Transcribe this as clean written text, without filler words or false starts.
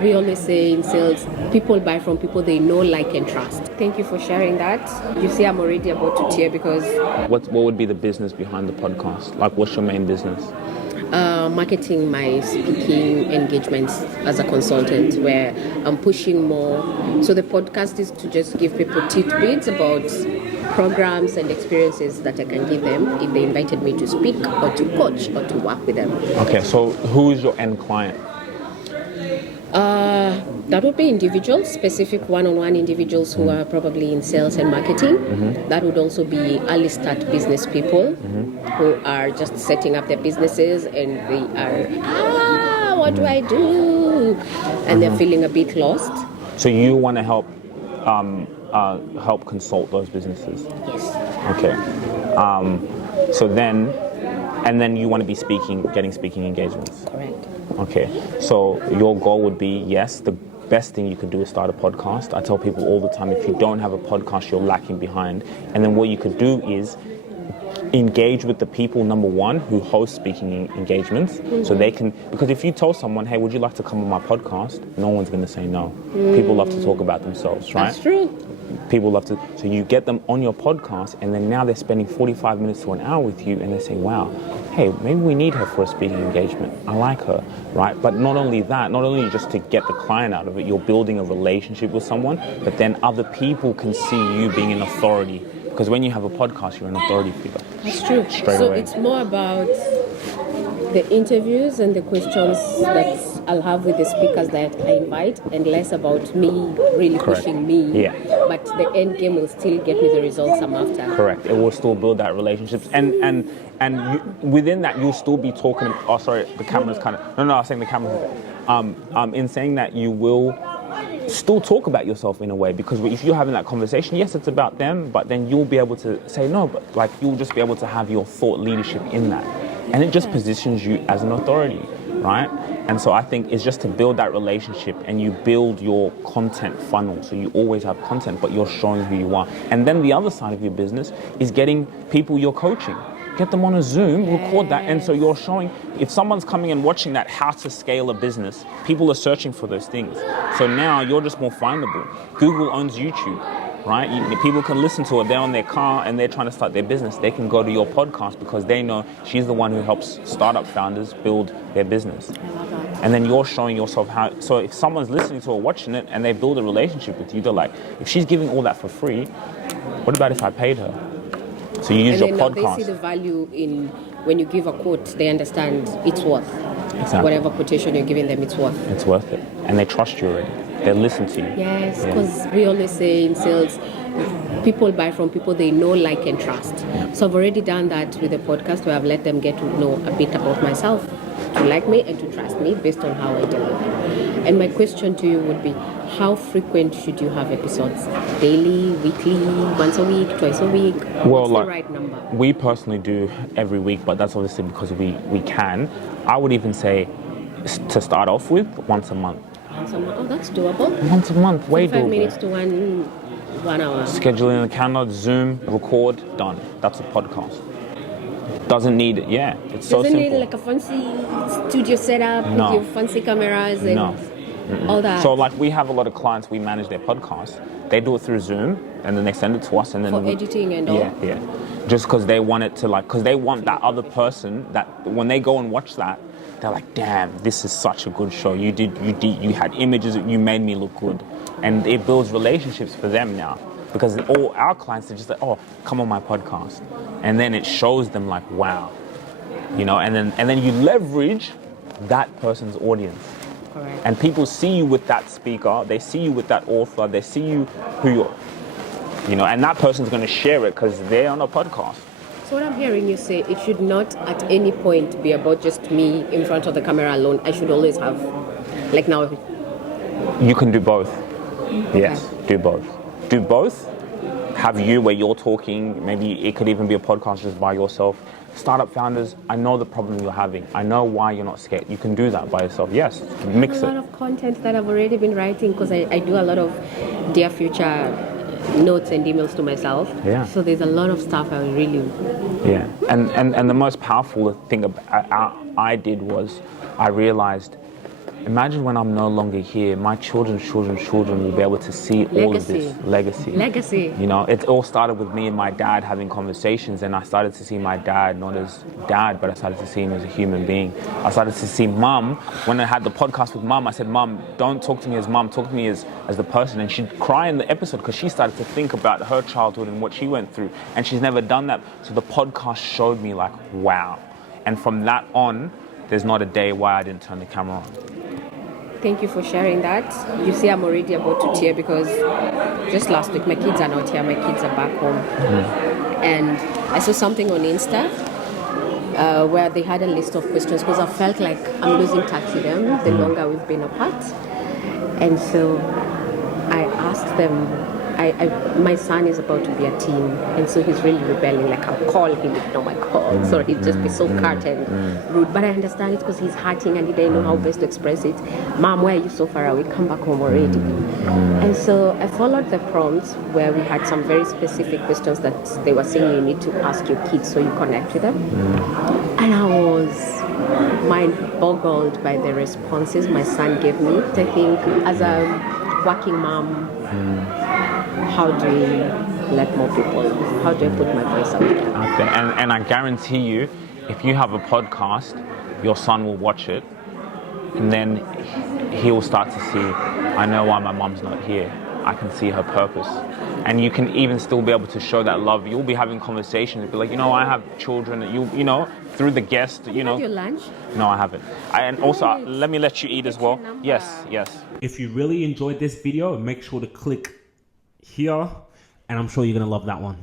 We always say in sales, people buy from people they know, like, and trust. Thank you for sharing that. You see, I'm already about to tear because... What would be the business behind the podcast? Like, what's your main business? Marketing my speaking engagements as a consultant, where I'm pushing more. So the podcast is to just give people tidbits about programs and experiences that I can give them if they invited me to speak or to coach or to work with them. Okay, so who is your end client? That would be individuals, specific one-on-one individuals who are probably in sales and marketing. Mm-hmm. That would also be early start business people who are just setting up their businesses and they are, what do I do? And they're feeling a bit lost. So you want to help consult those businesses? Yes. Okay. And then you want to be getting speaking engagements? Correct. Okay. So your goal would be, yes, the best thing you could do is start a podcast. I tell people all the time, if you don't have a podcast, you're lacking behind. And then what you could do is engage with the people, number one, who host speaking engagements. Mm-hmm. So they can, because if you tell someone, hey, would you like to come on my podcast? No one's going to say no. People love to talk about themselves, right? That's true. People love to, so you get them on your podcast and then now they're spending 45 minutes to an hour with you and they say, wow, hey, maybe we need her for a speaking engagement. I like her, right? But not only that, not only just to get the client out of it, you're building a relationship with someone, but then other people can see you being an authority. Because when you have a podcast, you're an authority figure. That's true. Straight away. It's more about the interviews and the questions that I'll have with the speakers that I invite, and less about me really pushing me. Yeah. But the end game will still get me the results I'm after. Correct. It will still build that relationships, and within that you'll still be talking. Oh, sorry, the camera's kind of. No, I was saying the camera. In saying that, you will still talk about yourself in a way, because if you're having that conversation, yes, it's about them, but then you'll be able to say no, but like you'll just be able to have your thought leadership in that. And it just positions you as an authority, right? And so I think it's just to build that relationship, and you build your content funnel. So you always have content, but you're showing who you are. And then the other side of your business is getting people you're coaching. Get them on a Zoom, record that. And so you're showing, if someone's coming and watching that, how to scale a business, people are searching for those things. So now you're just more findable. Google owns YouTube. Right? People can listen to it. They're on their car and they're trying to start their business. They can go to your podcast because they know she's the one who helps startup founders build their business. I love that. And then you're showing yourself how. So if someone's listening to or watching it and they build a relationship with you, they're like, if she's giving all that for free, what about if I paid her? So you use your podcast. Now they see the value in when you give a quote. They understand it's worth. Exactly. Whatever quotation you're giving them, it's worth. It's worth it, and they trust you already. They listen to you. Yes, because we always say in sales, people buy from people they know, like, and trust. Yeah. So I've already done that with the podcast, where I've let them get to know a bit about myself, to like me and to trust me based on how I deliver. And my question to you would be, how frequent should you have episodes? Daily, weekly, once a week, twice a week? What's the right number? We personally do every week, but that's obviously because we can. I would even say, to start off with, once a month. Once a month? Oh, that's doable. Once a month, way doable. 5 minutes to 1 hour. Scheduling a calendar, Zoom, record, done. That's a podcast. Doesn't need it, yeah. It's so simple. Doesn't need like a fancy studio setup with your fancy cameras and all that. So like we have a lot of clients, we manage their podcasts. They do it through Zoom and then they send it to us and then for editing and all. Yeah. Just because they want it to because they want that other person that when they go and watch that, they're like, damn, this is such a good show. You had images, you made me look good. And it builds relationships for them now. Because all our clients are just like, oh, come on my podcast. And then it shows them like, wow. And then you leverage that person's audience. Correct. And people see you with that speaker, they see you with that author, they see you who you're, and that person's going to share it because they're on a podcast. So what I'm hearing you say, it should not at any point be about just me in front of the camera alone. I should always have, like now. You can do both. Okay. Yes, do both. Do both. Have you where you're talking, maybe it could even be a podcast just by yourself. Startup founders, I know the problem you're having. I know why you're not scared. You can do that by yourself. Yes, mix it. A lot of content that I've already been writing because I do a lot of dear future notes and emails to myself. Yeah. So there's a lot of stuff I really... Yeah. And the most powerful thing I did was I realized imagine when I'm no longer here, my children will be able to see all of this legacy. You know, it all started with me and my dad having conversations, and I started to see my dad not as dad, but I started to see him as a human being. I started to see mum. When I had the podcast with mum, I said, Mum, don't talk to me as mum, talk to me as the person. And she'd cry in the episode because she started to think about her childhood and what she went through, and she's never done that. So the podcast showed me like, wow. And from that on, there's not a day why I didn't turn the camera on. Thank you for sharing that. You see, I'm already about to tear because just last week, my kids are not here, my kids are back home. And I saw something on Insta where they had a list of questions because I felt like I'm losing touch with them the longer we've been apart. And so I asked them, my son is about to be a teen, and so he's really rebelling. Like, I'll call him, ignore my calls, so he'd just be so curt and rude. But I understand it because he's hurting and he didn't know how best to express it. Mom, why are you so far away? Come back home already. And so I followed the prompts where we had some very specific questions that they were saying you need to ask your kids so you connect with them. And I was mind-boggled by the responses my son gave me. I think as a working mom, how do we let more people, how do I put my voice out there? Okay. And I guarantee you, if you have a podcast, your son will watch it, and then he will start to see, I know why my mom's not here. I can see her purpose. And you can even still be able to show that love. You'll be having conversations, be like, I have children, through the guest, Have you had your lunch? No, I haven't. And also, let me let you eat as well. Yes. If you really enjoyed this video, make sure to click here, and I'm sure you're going to love that one.